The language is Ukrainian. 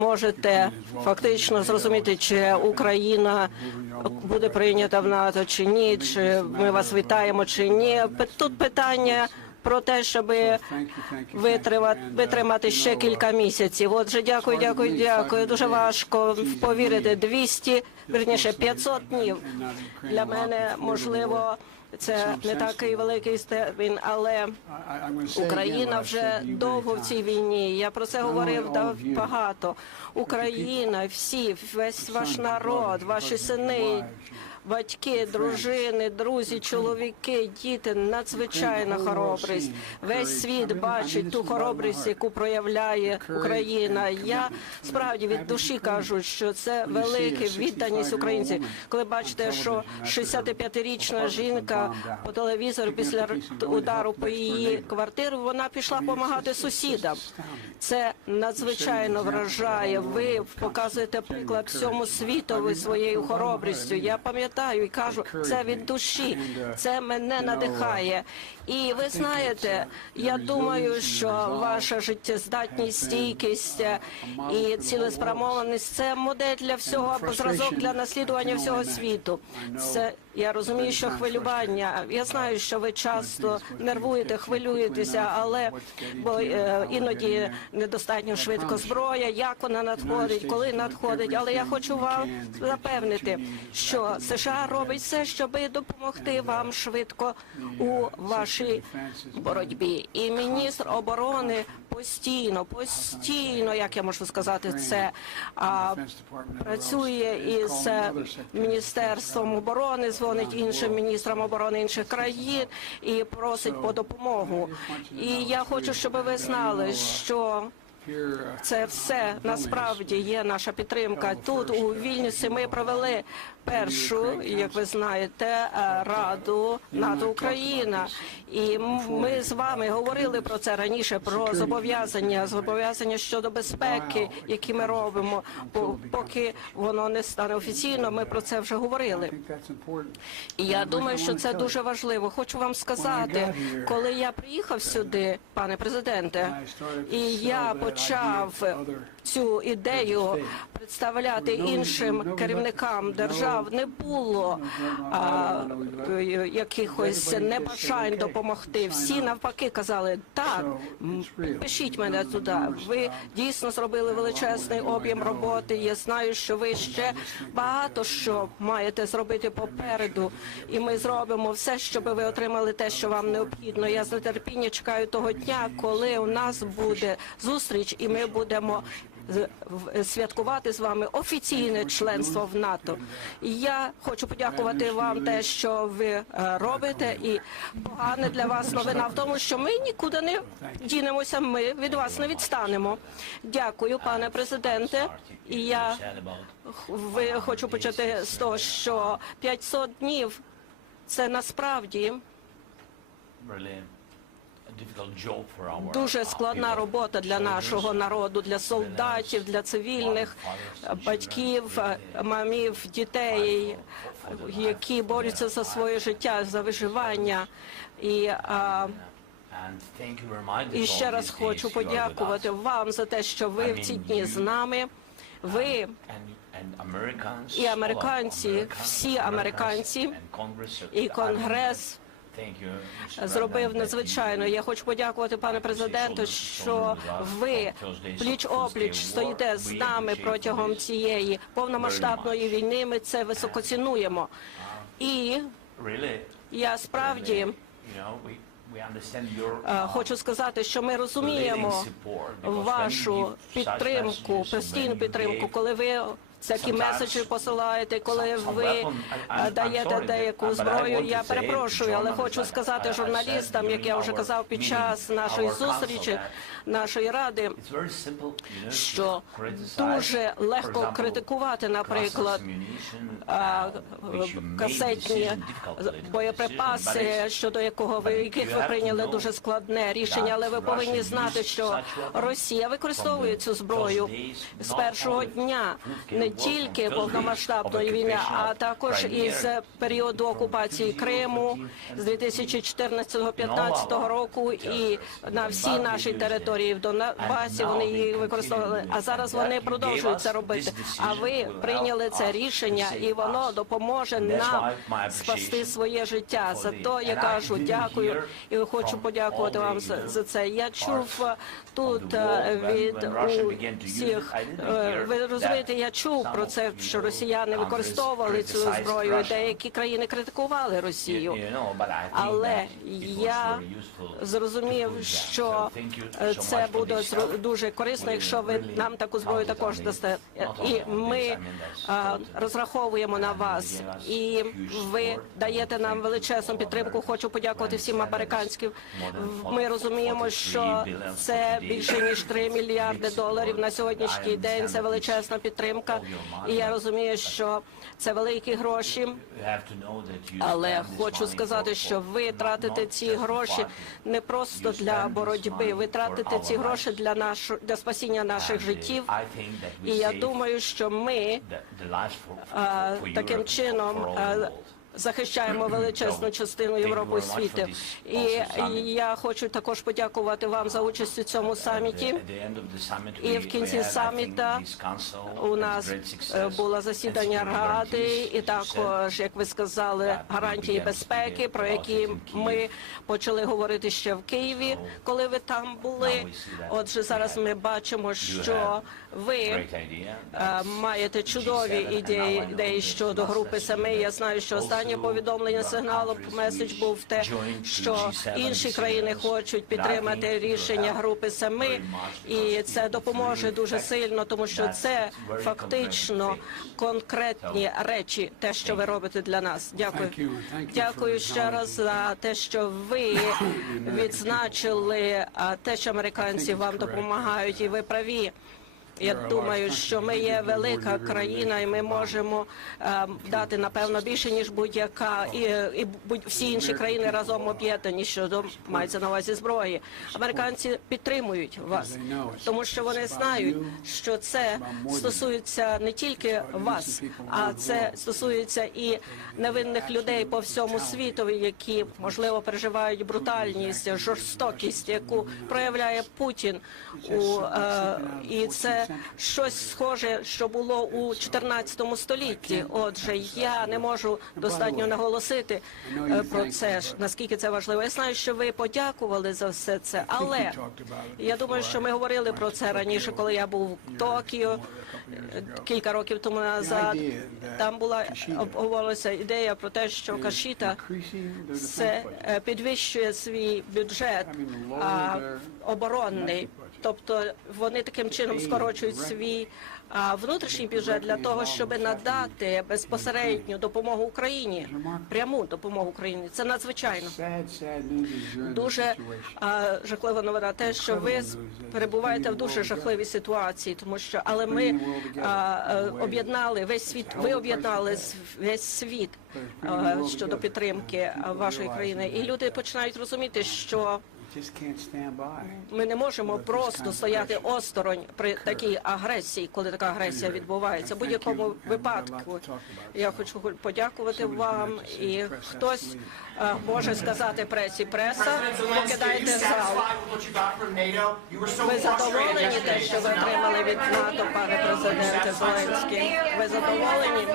можете фактично зрозуміти, чи Україна буде прийнята в НАТО чи ні, чи ми вас вітаємо чи ні. Тут питання про те, щоб витримати ще кілька місяців. Отже, дякую, дякую, дякую. Дуже важко повірити. 200, верніше 500 днів. Для мене можливо. Це не такий великий степін, але Україна вже довго в цій війні. Я про це говорив багато. Україна, всі, весь ваш народ, ваші сини, батьки, дружини, друзі, чоловіки, діти, надзвичайна хоробрість. Весь світ бачить ту хоробрість, яку проявляє Україна. Я справді від душі кажу, що це велика відданість українців. Коли бачите, що 65-річна жінка по телевізору після удару по її квартирі, вона пішла допомагати сусідам. Це надзвичайно вражає. Ви показуєте приклад всьому світові своєю хоробрістю. Я пам'ятаю і кажу, це від душі, це мене надихає. І ви знаєте, я думаю, що ваша життєздатність, стійкість е, і цілеспрямованість це модель для всього зразок для наслідування всього світу. Це я розумію, що хвилювання. Я знаю, що ви часто нервуєте, хвилюєтеся, але бо е, іноді недостатньо швидко зброя, як вона надходить, коли надходить. Але я хочу вам запевнити, що США робить все, щоб допомогти вам швидко у вашій боротьбі. І міністр оборони постійно, постійно, як я можу сказати, це а, працює із е, міністерством оборони, дзвонить іншим міністрам оборони інших країн і просить по допомогу. І я хочу, щоб ви знали, що це все насправді є наша підтримка. Тут у Вільнюсі ми провели першу, як ви знаєте, е, раду НАТО Україна, і ми з вами говорили про це раніше. Про зобов'язання, зобов'язання щодо безпеки, які ми робимо. Поки воно не стане офіційно, ми про це вже говорили. І я думаю, що це дуже важливо. Хочу вам сказати, коли я приїхав сюди, пане президенте, і я почав цю ідею представляти іншим керівникам держав, не було а, якихось небажань допомогти. Всі навпаки казали, так пишіть мене туди. Ви дійсно зробили величезний об'єм роботи. Я знаю, що ви ще багато що маєте зробити попереду, і ми зробимо все, щоб ви отримали те, що вам необхідно. Я з нетерпіння чекаю того дня, коли у нас буде зустріч, і ми будемо святкувати з вами офіційне членство в НАТО. І я хочу подякувати вам те, що ви е, робите, і погана для вас новина в тому, що ми нікуди не дінемося. Ми від вас не відстанемо. Дякую, пане президенте. І я ви хочу почати з того, що 500 днів це насправді дуже складна робота для нашого народу, для солдатів, для цивільних е, батьків, мамів, дітей, які борються за своє життя, за виживання. І і ще раз хочу подякувати вам за те, що ви в ці дні з нами. Ви і американці, всі американці і конгрес зробив надзвичайно. Я хочу подякувати пане президенту, що ви пліч опліч стоїте з нами протягом цієї повномасштабної війни. Ми це високо цінуємо. І я справді е, хочу сказати, що ми розуміємо вашу підтримку, постійну підтримку, коли ви. Такі меседжі посилаєте, коли ви е, даєте деяку зброю. Я перепрошую, але хочу сказати журналістам, як я вже казав під час нашої зустрічі, нашої ради, що дуже легко критикувати, наприклад, касетні боєприпаси, щодо якого ви яких ви прийняли дуже складне рішення. Але ви повинні знати, що Росія використовує цю зброю з першого дня. Не тільки повномасштабної війни, а також із періоду окупації Криму з 2014-2015 року і на всій нашій території в Донбасі вони її використовували. А зараз вони продовжують це робити. А ви прийняли це рішення, і воно допоможе нам спасти своє життя. За то я кажу дякую і хочу подякувати вам за, це. Я чув тут е, від усіх. е, Ви розумієте, я чув про це, що росіяни використовували цю зброю. Деякі країни критикували Росію. Але я зрозумів, що це буде дуже корисно, якщо ви нам таку зброю також дасте. І ми розраховуємо на вас, і ви даєте нам величезну підтримку. Хочу подякувати всім американським. Ми розуміємо, що це більше ніж 3 мільярди доларів на сьогоднішній день. Це величезна підтримка. І я розумію, що це великі гроші. Але хочу сказати, що ви тратите ці гроші не просто для боротьби. Ви тратите ці гроші для нашого для спасіння наших життів. І я думаю, що ми таким чином захищаємо величезну частину Європи і світу. І я хочу також подякувати вам за участь у цьому саміті. І в кінці саміта У нас е, було засідання ради, і також, як ви сказали, гарантії безпеки, про які ми почали говорити ще в Києві, коли ви там були. Отже, зараз ми бачимо, що ви е, маєте чудові ідеї, щодо групи семи. Я знаю, що останнє повідомлення сигналу меседж був те, що інші країни хочуть підтримати рішення групи семи, і це допоможе дуже сильно, тому що це фактично конкретні речі, те, що ви робите для нас. Дякую. Дякую ще раз за те, що ви відзначили те, що американці вам допомагають, і ви праві. Я думаю, що ми є велика країна, і ми можемо е, дати напевно більше ніж будь-яка і, і будь всі інші країни разом об'єднані щодо мається на увазі зброї. Американці підтримують вас, тому що вони знають, що це стосується не тільки вас, а це стосується і невинних людей по всьому світу, які можливо переживають брутальність, жорстокість, яку проявляє Путін у е, і це щось схоже, що було у 14 столітті. Отже, я не можу достатньо наголосити е, про це наскільки це важливо. Я знаю, що ви подякували за все це, але я думаю, що ми говорили про це раніше, коли я був в Токіо е, кілька років тому назад. Там була обговорилася ідея про те, що Кашіта це е, підвищує свій бюджет оборонний. Тобто вони таким чином скорочують свій внутрішній бюджет для того, щоб надати безпосередню допомогу Україні, пряму допомогу Україні. Це надзвичайно дуже жахлива новина. Те, що ви перебуваєте в дуже жахливій ситуації, тому що але ми а, об'єднали весь світ. Ви об'єднали весь світ щодо підтримки вашої країни, і люди починають розуміти, що ми не можемо просто стояти осторонь при такій агресії, коли така агресія відбувається. В будь-якому випадку я хочу подякувати вам. І хтось е, може сказати пресі, преса покидайте зал. Ви задоволені те, що ви отримали від НАТО, пане президенте Зеленський? Ви задоволені?